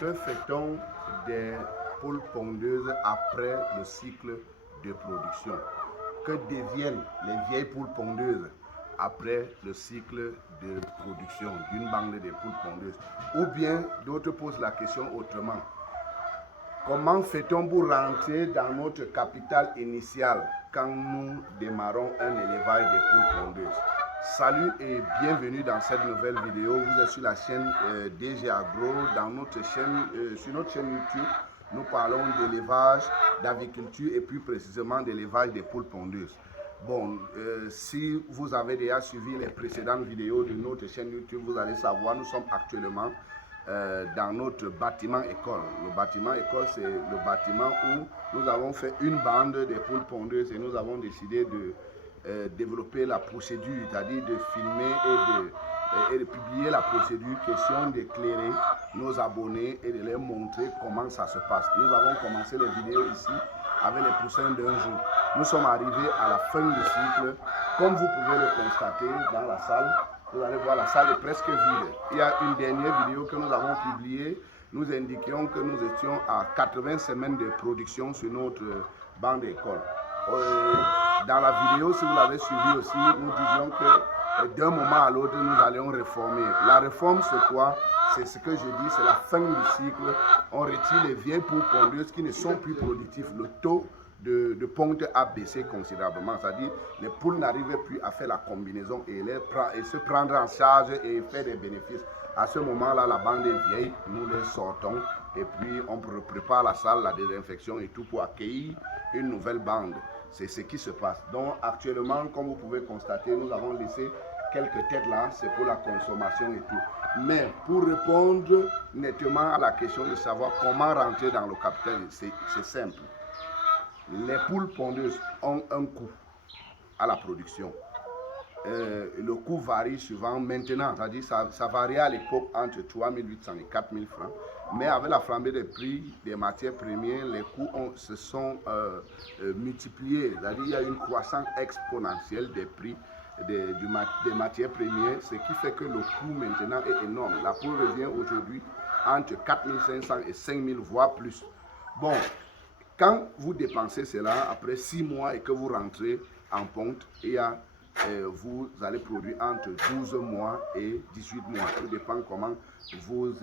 Que fait-on des poules pondeuses après le cycle de production? Que deviennent les vieilles poules pondeuses après le cycle de production d'une bande de poules pondeuses? Ou bien d'autres posent la question autrement. Comment fait-on pour rentrer dans notre capital initial quand nous démarrons un élevage de poules pondeuses? Salut et bienvenue dans cette nouvelle vidéo. Vous êtes sur la chaîne DG Agro. Sur notre chaîne YouTube, nous parlons d'élevage, d'aviculture et plus précisément d'élevage des poules pondeuses. Bon, si vous avez déjà suivi les précédentes vidéos de notre chaîne YouTube, vous allez savoir, nous sommes actuellement dans notre bâtiment école. Le bâtiment école, c'est le bâtiment où nous avons fait une bande de poules pondeuses et nous avons décidé de développer la procédure, c'est-à-dire de filmer et de publier la procédure, question d'éclairer nos abonnés et de leur montrer comment ça se passe. Nous avons commencé les vidéos ici avec les poussins d'un jour. Nous sommes arrivés à la fin du cycle. Comme vous pouvez le constater dans la salle, vous allez voir, la salle est presque vide. Il y a une dernière vidéo que nous avons publiée. Nous indiquions que nous étions à 80 semaines de production sur notre bande d'école. Dans la vidéo, si vous l'avez suivi aussi, nous disions que d'un moment à l'autre, nous allions réformer. La réforme, c'est quoi? C'est ce que je dis, c'est la fin du cycle. On retire les vieilles poules pondeuses qui ne sont plus productifs. Le taux de ponte a baissé considérablement, c'est-à-dire les poules n'arrivaient plus à faire la combinaison et se prendre en charge et faire des bénéfices. À ce moment-là, la bande est vieille, nous les sortons et puis on prépare la salle, la désinfection et tout pour accueillir une nouvelle bande. C'est ce qui se passe. Donc actuellement, comme vous pouvez constater, nous avons laissé quelques têtes là, c'est pour la consommation et tout. Mais pour répondre nettement à la question de savoir comment rentrer dans le capital, c'est simple. Les poules pondeuses ont un coût à la production. Le coût varie suivant maintenant, c'est-à-dire ça varie à l'époque entre 3 800 et 4 000 francs. Mais avec la flambée des prix des matières premières, les coûts se sont multipliés. C'est-à-dire qu'il y a une croissance exponentielle des prix des matières premières, ce qui fait que le coût maintenant est énorme. La poule revient aujourd'hui entre 4 500 et 5 000, voire plus. Bon, quand vous dépensez cela après 6 mois et que vous rentrez en ponte, vous allez produire entre 12 mois et 18 mois. Tout dépend comment vous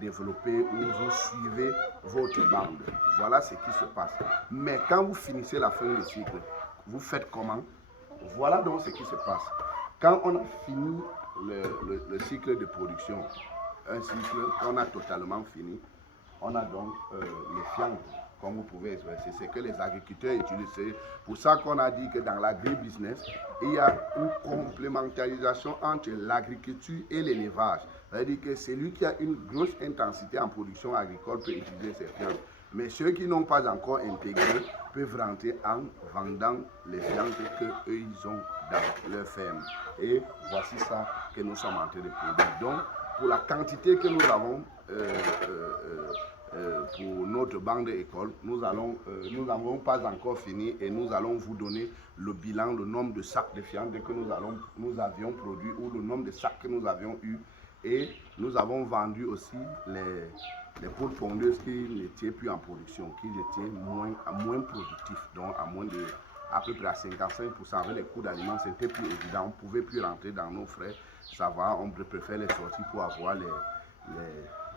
développez ou vous suivez votre bande. Voilà ce qui se passe. Mais quand vous finissez la fin du cycle, vous faites comment? Voilà donc ce qui se passe. Quand on a fini le cycle de production, un cycle qu'on a totalement fini, on a donc les fientes, comme vous pouvez exprimer, c'est que les agriculteurs utilisent. C'est pour ça qu'on a dit que dans l'agribusiness, il y a une complémentarisation entre l'agriculture et l'élevage. C'est-à-dire que celui qui a une grosse intensité en production agricole peut utiliser ces fientes. Mais ceux qui n'ont pas encore intégré peuvent rentrer en vendant les fientes qu'eux, ils ont dans leur ferme. Et voici ça que nous sommes en train de produire. Donc, pour la quantité que nous avons pour notre bande d'école, nous n'avons pas encore fini et nous allons vous donner le bilan, le nombre de sacs de fientes que nous avions produits ou le nombre de sacs que nous avions eu. Et nous avons vendu aussi les poules pondeuses qui n'étaient plus en production, qui étaient moins productifs, donc à peu près à 55%. Avec les coûts d'aliments, c'était plus évident. On ne pouvait plus rentrer dans nos frais. Ça va, on préfère les sortir pour avoir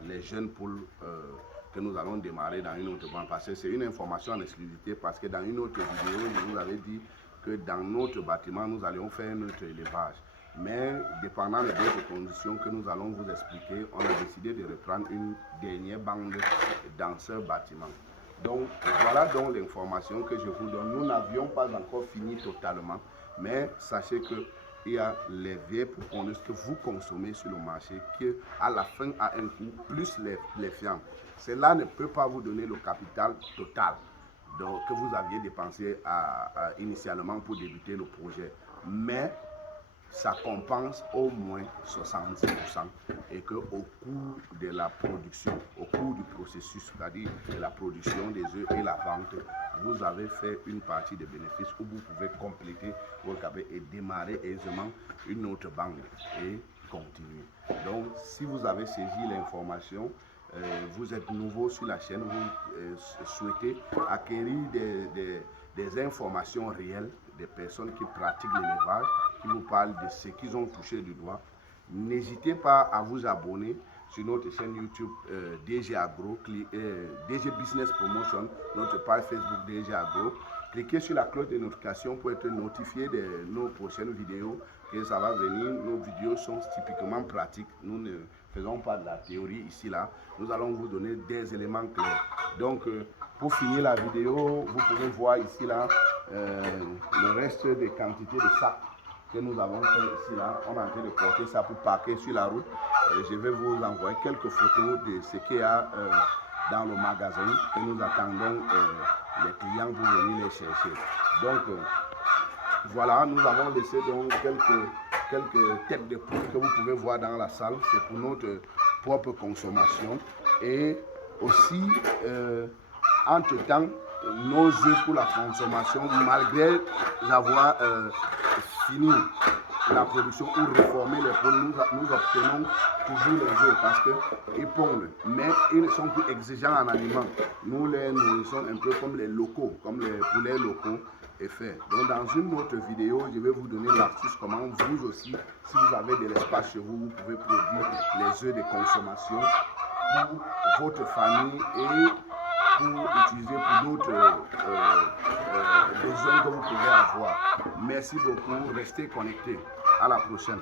les jeunes poules que nous allons démarrer dans une autre bande. Parce que c'est une information en exclusivité, parce que dans une autre vidéo, je vous avais dit que dans notre bâtiment, nous allions faire notre élevage. Mais dépendant des autres conditions que nous allons vous expliquer, on a décidé de reprendre une dernière bande dans ce bâtiment. Donc voilà donc l'information que je vous donne. Nous n'avions pas encore fini totalement, mais sachez que il y a les vieilles poules pondeuses que vous consommez sur le marché qui à la fin a un coût plus les fientes. Cela ne peut pas vous donner le capital total donc, que vous aviez dépensé initialement pour débuter le projet. Mais ça compense au moins 70% et qu'au cours de la production, au cours du processus, c'est-à-dire de la production des œufs et la vente, vous avez fait une partie des bénéfices où vous pouvez compléter votre capital et démarrer aisément une autre bande et continuer. Donc si vous avez saisi l'information, vous êtes nouveau sur la chaîne, vous souhaitez acquérir des informations réelles des personnes qui pratiquent l'élevage, qui vous parlent de ce qu'ils ont touché du doigt, n'hésitez pas à vous abonner sur notre chaîne YouTube DG Agro, DG Business Promotion, notre page Facebook DG Agro. Cliquez sur la cloche de notification pour être notifié de nos prochaines vidéos, que ça va venir. Nos vidéos sont typiquement pratiques. Nous ne faisons pas de la théorie ici, là. Nous allons vous donner des éléments clairs. Donc, pour finir la vidéo, vous pouvez voir ici, là, le reste des quantités de sacs que nous avons fait ici, là. On est en train de porter ça pour parquer sur la route. Je vais vous envoyer quelques photos de ce qu'il y a dans le magasin et nous attendons les clients pour venir les chercher. Donc, voilà, nous avons laissé donc quelques têtes de poule que vous pouvez voir dans la salle. C'est pour notre propre consommation. Et aussi, entre-temps, nos œufs pour la consommation, malgré avoir fini la production ou réformer les poules, nous obtenons toujours les œufs parce qu'ils pondent, mais ils sont plus exigeants en aliments. Nous les nourrissons un peu comme les locaux, comme les poulets locaux est fait. Donc dans une autre vidéo, je vais vous donner l'astuce comment vous aussi, si vous avez de l'espace chez vous, vous pouvez produire les œufs de consommation pour votre famille et pour utiliser pour d'autres besoins que vous pouvez avoir. Merci beaucoup, restez connectés. À la prochaine.